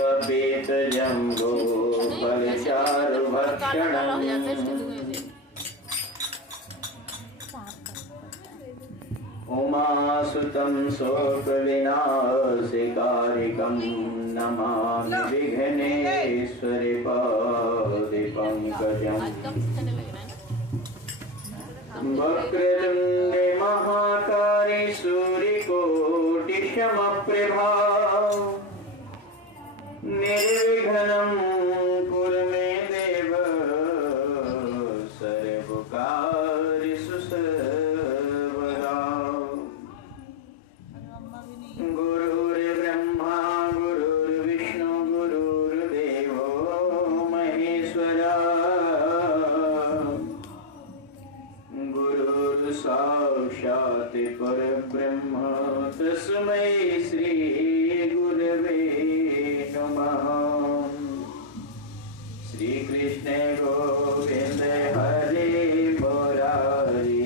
कपित जम्बो फलचारु भक्षणम् उमासुतं शोकविनाशकारिकं नमामि विघ्नेश्वरि पादे पंकजम् वक्रतुण्डे महाकारि सूर्यकोटि समप्रभा निर्विघ्नं कुरु मे देव सर्वकार्येषु सर्वदा। गुरुर्ब्रह्मा गुरुर्विष्णु गुरुर्देवो महेश्वरा गुरुर् साक्षात् परब्रह्म तस्मै श्री गुरवे नमः। श्री कृष्ण गोविंद हरे मुरारी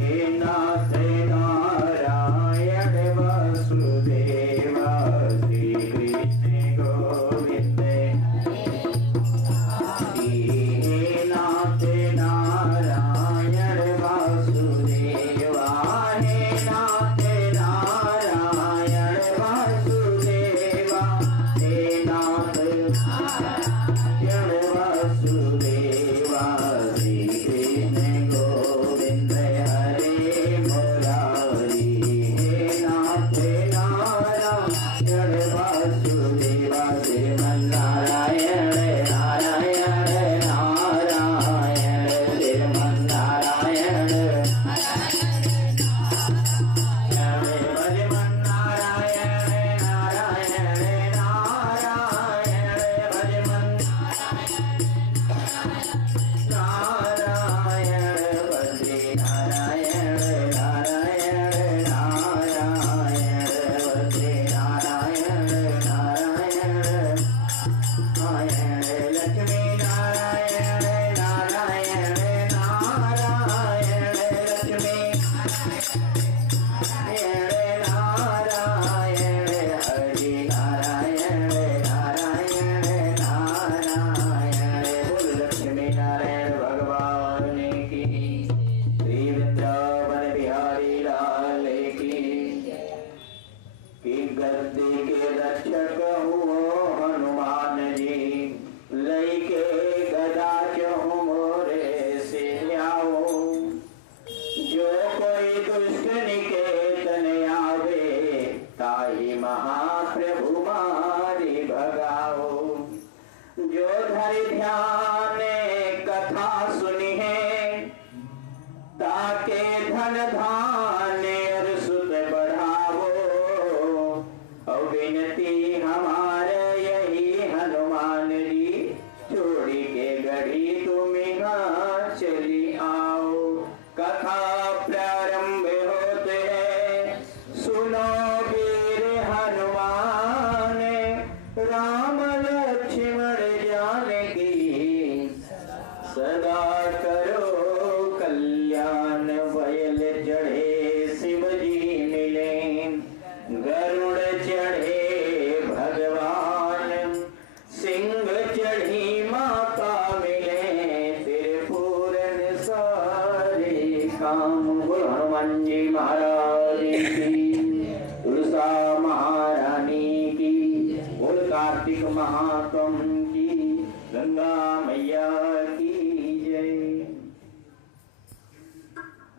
हे नाथ नारायण वासुदेवा। श्री कृष्ण गोविंद हे नाथ नारायण वासुदेवा। हे नाथ नारायण वासुदेवा। हे नाथ नारायण वासुदेवा। श्री कृष्ण गोविंद हरे मुरारी हे नाथ नारायण वासुदेवा। श्रीमन्नारायण नारायण नारायण श्रीमन्नारायण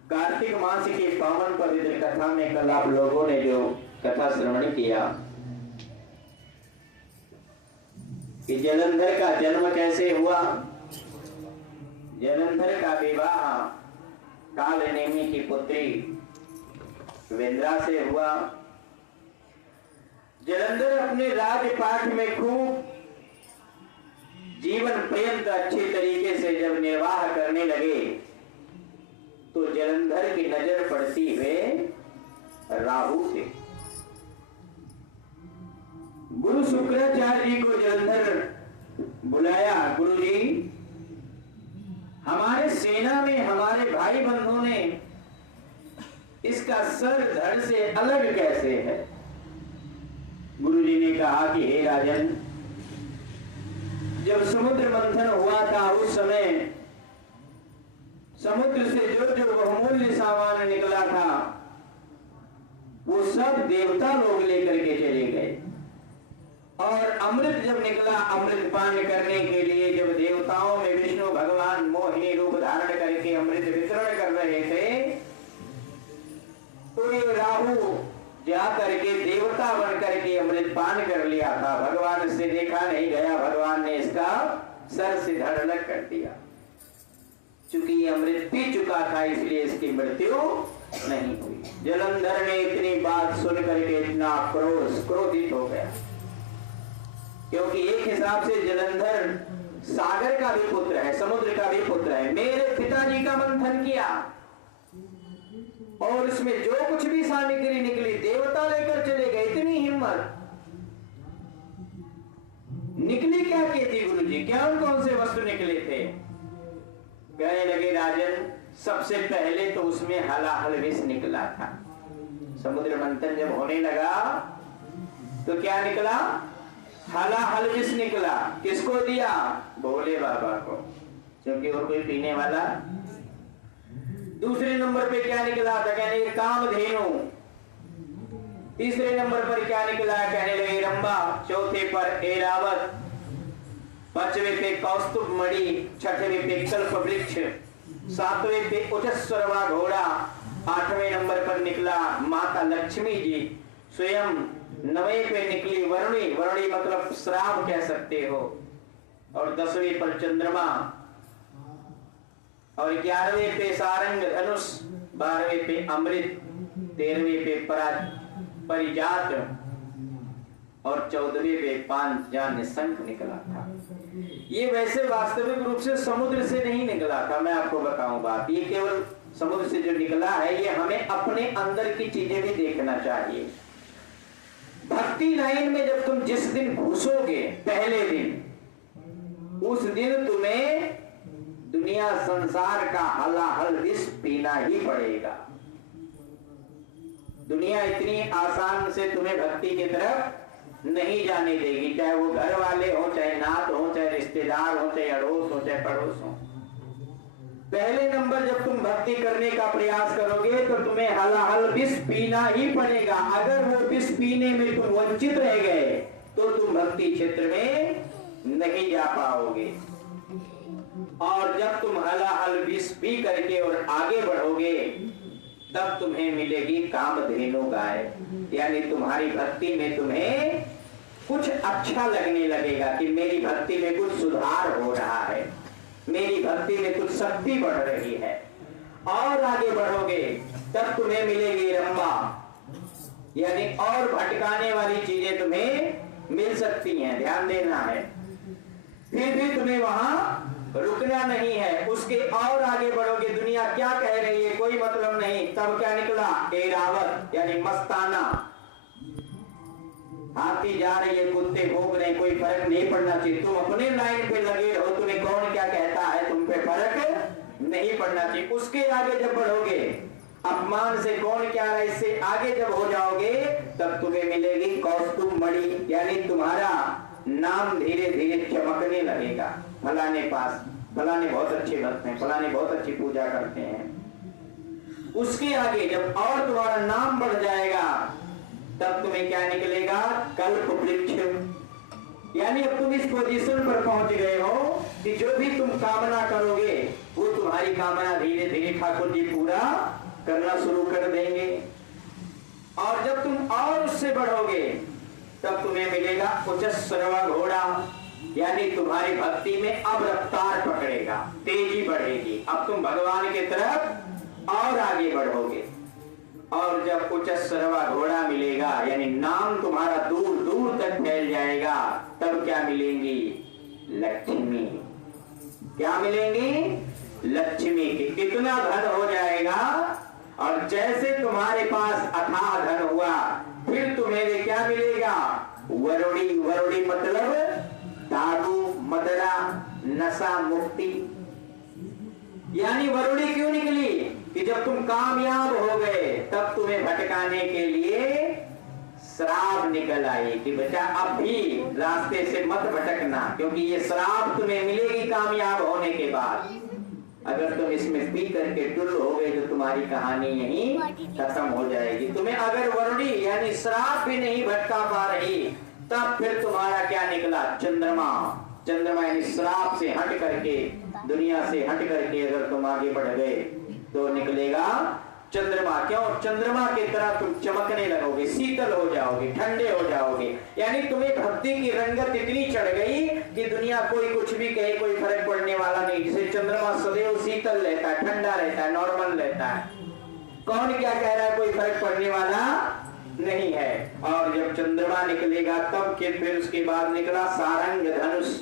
कार्तिक मास की पावन पवित्र कथा में कल आप लोगों ने जो कथा श्रवण किया कि जलंधर का जन्म कैसे हुआ, जलंधर का विवाह कालनेमी की पुत्री वेंद्रा से हुआ। जलंधर अपने राजपाट में खूब जीवन पर्यंत अच्छे तरीके से जब निर्वाह करने लगे तो जलंधर की नजर पड़ती है राहु से। गुरु शुक्राचार्य जी को जलंधर बुलाया, गुरु जी हमारे सेना में हमारे भाई बंधुओं ने इसका सर धड़ से अलग कैसे है। गुरु जी ने कहा कि हे राजन, जब समुद्र मंथन हुआ था उस समय समुद्र से जो जो बहुमूल्य सामान निकला था वो सब देवता लोग लेकर के चले गए। और अमृत जब निकला, अमृत पान करने के लिए जब देवताओं में विष्णु भगवान मोहिनी रूप धारण करके अमृत वितरण कर रहे थे, तो ये राहु जा करके देवता बन करके अमृत पान कर लिया था। भगवान से देखा नहीं गया, भगवान ने इसका सर से धड़ कर दिया। चूंकि ये अमृत पी चुका था इसलिए इसकी मृत्यु नहीं हुई। जलंधर ने इतनी बात सुन करके इतना क्रोधित हो गया, क्योंकि एक हिसाब से जलंधर सागर का भी पुत्र है, समुद्र का भी पुत्र है। मेरे पिताजी का मंथन किया और इसमें जो कुछ भी सामग्री निकली देवता लेकर चले गए। इतनी हिम्मत निकली क्या की थी गुरुजी? क्या कौन से वस्तु निकले थे? कहने लगे राजन, सबसे पहले तो उसमें हलाहल विष निकला था। समुद्र मंथन जब होने लगा तो क्या निकला? हलाहल विष निकला। किसको दिया? भोले बाबा को, क्योंकि और कोई पीने वाला। दूसरे नंबर पे क्या निकला था? कहने लगे कामधेनु। तीसरे नंबर पर क्या निकला? कहने लगे रंबा। चौथे पर ऐरावत, पांचवें पे कौस्तुभ मणि, छठवें पे कल्प वृक्ष, सातवें पे उच्चस्वरवा घोड़ा, आठवें नंबर पर निकला माता लक्ष्मी जी स्वयं, नवें पे निकली वरुणी, वरुणी मतलब श्राव कह सकते हो, और 10वें पर चंद्रमा, और 11वें पे सारंग धनुष, 12वें पे अमृत, 13वें पे परिजात, और 14वें पे पांचजन्य शंख निकला था। ये वैसे वास्तविक रूप से समुद्र से नहीं निकला था, मैं आपको बताऊं बात। ये केवल समुद्र से जो निकला है, ये हमें अपने अंदर की चीजें भी देखना चाहिए। भक्ति लाइन में जब तुम जिस दिन घुसोगे पहले दिन, उस दिन तुम्हें दुनिया संसार का हलाहल विष पीना ही पड़ेगा। दुनिया इतनी आसान से तुम्हें भक्ति की तरफ नहीं जाने देगी, चाहे वो घर वाले हो, चाहे नात हो, चाहे रिश्तेदार हो, चाहे अड़ोस हो, चाहे पड़ोस हो। पहले नंबर जब तुम भक्ति करने का प्रयास करोगे तो तुम्हें हलाहल विष पीना ही पड़ेगा। अगर वो विष पीने में तुम वंचित रह गए तो तुम भक्ति क्षेत्र में नहीं जा पाओगे। और जब तुम हलाहल विष पी करके और आगे बढ़ोगे तब तुम्हें मिलेगी कामधेनु गाय, यानी तुम्हारी भक्ति में तुम्हें कुछ अच्छा लगने लगेगा कि मेरी भक्ति में कुछ सुधार हो रहा है, मेरी भक्ति में कुछ शक्ति बढ़ रही है। और आगे बढ़ोगे तब तुम्हें मिलेगी रंबा, यानी और भटकाने वाली चीजें तुम्हें मिल सकती हैं, ध्यान देना है। फिर भी तुम्हें वहां रुकना नहीं है, उसके और आगे बढ़ोगे। दुनिया क्या कह रही है कोई मतलब नहीं। तब क्या निकला? ऐरावत, यानी मस्ताना। हाथी जा रही है, कुत्ते भोग रहे, कोई फर्क नहीं पड़ना चाहिए। तुम अपने लाइन पे लगे हो, तुम्हें कौन क्या कहता है, तुम पे फर्क नहीं पड़ना चाहिए। उसके आगे जब बढ़ोगे, अपमान से कौन क्या है, इससे आगे जब हो जाओगे तब तुम्हें मिलेगी कौस्तुभ मणि, यानी तुम्हारा नाम धीरे धीरे चमकने लगेगा। फलाने पास, फलाने बहुत अच्छे भक्त हैं, फलाने बहुत अच्छी पूजा करते हैं। उसके आगे जब और तुम्हारा नाम बढ़ जाएगा तब तुम्हें क्या निकलेगा? कल्प वृक्ष, यानी अब तुम इस पोजीशन पर पहुंच गए हो कि जो भी तुम कामना करोगे वो तुम्हारी कामना धीरे धीरे ठाकुर जी पूरा करना शुरू कर देंगे। और जब तुम और उससे बढ़ोगे तब तुम्हें मिलेगा उच्चस्वरवा घोड़ा, यानी तुम्हारी भक्ति में अब रफ्तार पकड़ेगा, तेजी बढ़ेगी। अब तुम भगवान की तरफ और आगे बढ़ोगे। और जब उच्चस्वरवा घोड़ा मिलेगा, यानी नाम तुम्हारा दूर दूर तक फैल जाएगा, तब क्या मिलेंगी? लक्ष्मी। क्या मिलेंगी? लक्ष्मी की। इतना धन हो जाएगा, और जैसे तुम्हारे पास अथाह धन हुआ, फिर तुम्हें क्या मिलेगा? वरुणी। वरुणी मतलब दारू, मदरा, नशा मुक्ति। यानी वरुणी क्यों निकली? कि जब तुम कामयाब हो गए तब तुम्हें भटकाने के लिए श्राप निकल आई कि बेटा अब भी रास्ते से मत भटकना, क्योंकि ये श्राप तुम्हें मिलेगी कामयाब होने के बाद। अगर तुम इसमें पी करके टुल हो गए तो तुम्हारी कहानी यहीं खत्म हो जाएगी। तुम्हें अगर वरुणी यानी श्राप भी नहीं भटका पा रही, तब फिर तुम्हारा क्या निकला? चंद्रमा। चंद्रमा यानी श्राप से हट करके, दुनिया से हट करके अगर तुम आगे बढ़ गए तो निकलेगा चंद्रमा। क्यों? चंद्रमा की तरह तुम चमकने लगोगे, शीतल हो जाओगे, ठंडे हो जाओगे। यानी तुम्हें भक्ति की रंगत इतनी चढ़ गई कि दुनिया कोई कुछ भी कहे कोई फर्क पड़ने वाला नहीं। जिसे चंद्रमा सदैव शीतल रहता है, ठंडा रहता है, नॉर्मल रहता है। कौन क्या कह रहा है, कोई फर्क पड़ने वाला नहीं है। और जब चंद्रमा निकलेगा तब फिर उसके बाद निकला सारंग धनुष।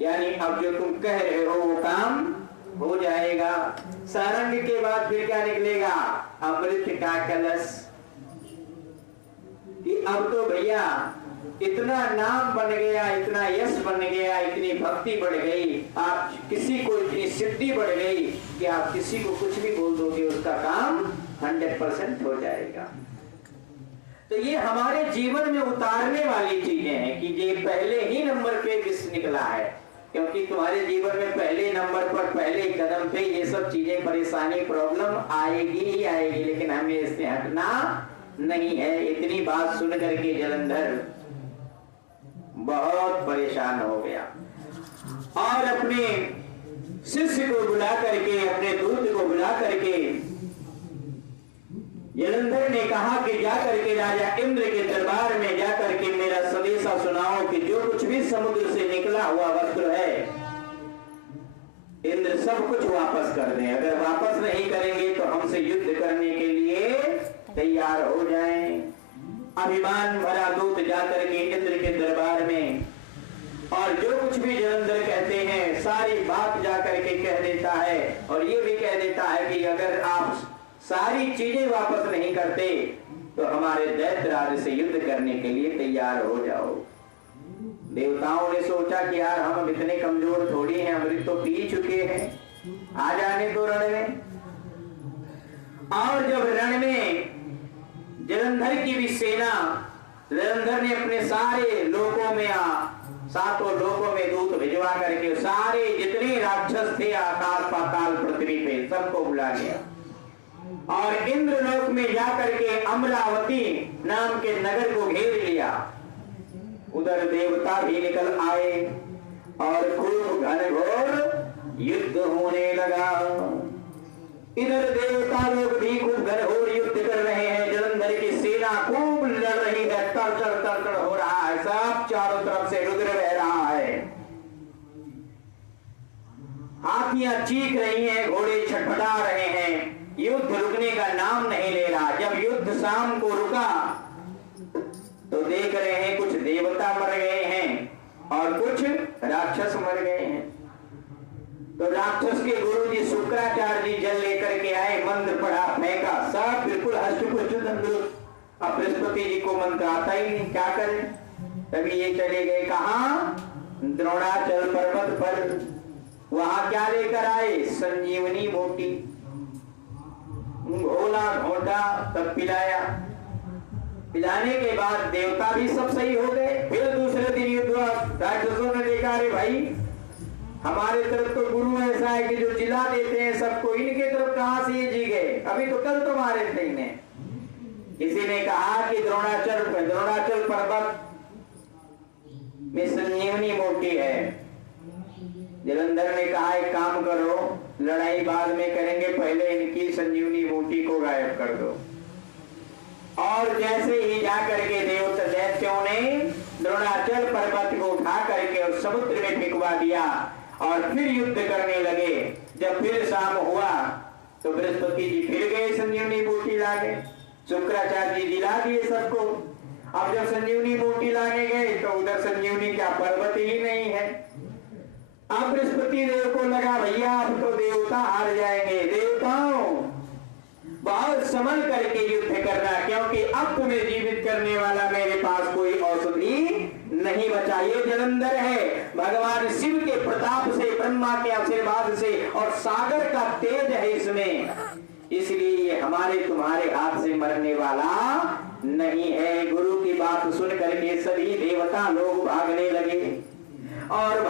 यानी अब जो तुम कह रहे हो वो काम हो जाएगा। सारंग के बाद फिर क्या निकलेगा? अमृत का कलश। कि अब तो भैया इतना नाम बन गया, इतना यश बन गया, इतनी भक्ति बढ़ गई, आप किसी को इतनी सिद्धि बढ़ गई कि आप किसी को कुछ भी बोल दोगे उसका काम 100% हो जाएगा। तो ये हमारे जीवन में उतारने वाली चीजें हैं कि ये पहले ही नंबर पे विष निकला है, क्योंकि तुम्हारे जीवन में पहले नंबर पर पहले कदम पे ये सब चीजें, परेशानी, प्रॉब्लम आएगी ही आएगी, लेकिन हमें इससे हटना नहीं है। इतनी बात सुन करके जलंधर बहुत परेशान हो गया और अपने शिष्य को बुला करके, अपने दूत को बुला करके जलंधर ने कहा कि जाकर के राजा इंद्र के दरबार में जाकर के मेरा संदेशा सुनाओ कि जो कुछ भी समुद्र से निकला हुआ वस्त्र है इंद्र सब कुछ वापस कर दें। अगर वापस नहीं करेंगे तो हमसे युद्ध करने के लिए तैयार हो जाएं। अभिमान भरा दूत जाकर के इंद्र के दरबार में और जो कुछ भी जलंधर कहते हैं सारी बात जाकर के कह देता है, और ये भी कह देता है कि अगर आप सारी चीजें वापस नहीं करते तो हमारे दैत्यराज से युद्ध करने के लिए तैयार हो जाओ। देवताओं ने सोचा कि यार हम इतने कमजोर थोड़ी हैं, अमृत तो पी चुके हैं, आ जाने दो रण में। और जब रण में जलंधर की भी सेना, जलंधर ने अपने सारे लोकों में, सातों लोकों में दूत भिजवा करके सारे जितने राक्षस थे आकाश पाताल पृथ्वी पे सबको बुला लिया और इंद्रलोक में जाकर के अमरावती नाम के नगर को घेर लिया। उधर देवता भी निकल आए और खूब घनघोर युद्ध होने लगा। इधर देवता लोग भी खूब घनघोर युद्ध कर रहे हैं। जलंधर की सेना खूब लड़ रही है, तड़तड़ तड़तड़ हो रहा है, सब चारों तरफ से रुद्र बह रहा है, हाथियां चीख रही हैं, घोड़े छटपटा रहे हैं। युद्ध रुकने का नाम नहीं ले रहा। जब युद्ध शाम को रुका तो देख रहे हैं कुछ देवता मर गए हैं और कुछ राक्षस मर गए हैं। तो राक्षस के गुरु जी शुक्राचार्य जी जल लेकर के आए, मंत्र पढ़ा, फेंका, सब बिल्कुल हष्ट-पुष्ट तंदुरुस्त। अब बृहस्पति जी को मंत्र आता ही नहीं, क्या करें? तभी ये चले गए कहां? द्रोणाचल पर्वत पर। वहां क्या लेकर आए? संजीवनी बूटी, घोला घोटा तब पिलाया। पिलाने के बाद देवता भी सब सही हो गए। फिर दूसरे दिन युद्ध हुआ। राक्षसों ने देखा अरे भाई हमारे तरफ तो गुरु ऐसा है कि जो जिला देते हैं सबको, इनके तरफ कहां से ये जी गए? अभी तो कल तो मारे थे इन्हें। किसी ने कहा कि द्रोणाचल पर्वत में संजीवनी बूटी है। जलंधर ने कहा एक काम करो, लड़ाई बाद में करेंगे, पहले इनकी संजीवनी बूटी को गायब कर दो। और जैसे ही जाकर के देवता दैत्यों ने द्रोणाचल पर्वत को उठा करके उस समुद्र में फेंकवा दिया और फिर युद्ध करने लगे। जब फिर शाम हुआ तो बृहस्पति जी फिर गए संजीवनी बूटी लाने, शुक्राचार्य जी दिला दिए सबको। अब जब संजीवनी बूटी लाने गए तो उधर संजीवनी का पर्वत ही नहीं है। अब बृहस्पति देव को लगा भैया अब तो देवता हार जाएंगे। देवताओं बहुत संभल करके युद्ध करना, क्योंकि अब तुम्हें जीवित करने वाला मेरे पास कोई औषधि नहीं बचा। ये जलंधर है, भगवान शिव के प्रताप से, ब्रह्मा के आशीर्वाद से और सागर का तेज है इसमें, इसलिए ये हमारे तुम्हारे हाथ से मरने वाला नहीं है। गुरु की बात सुन करके सभी देवता लोग भागने लगे और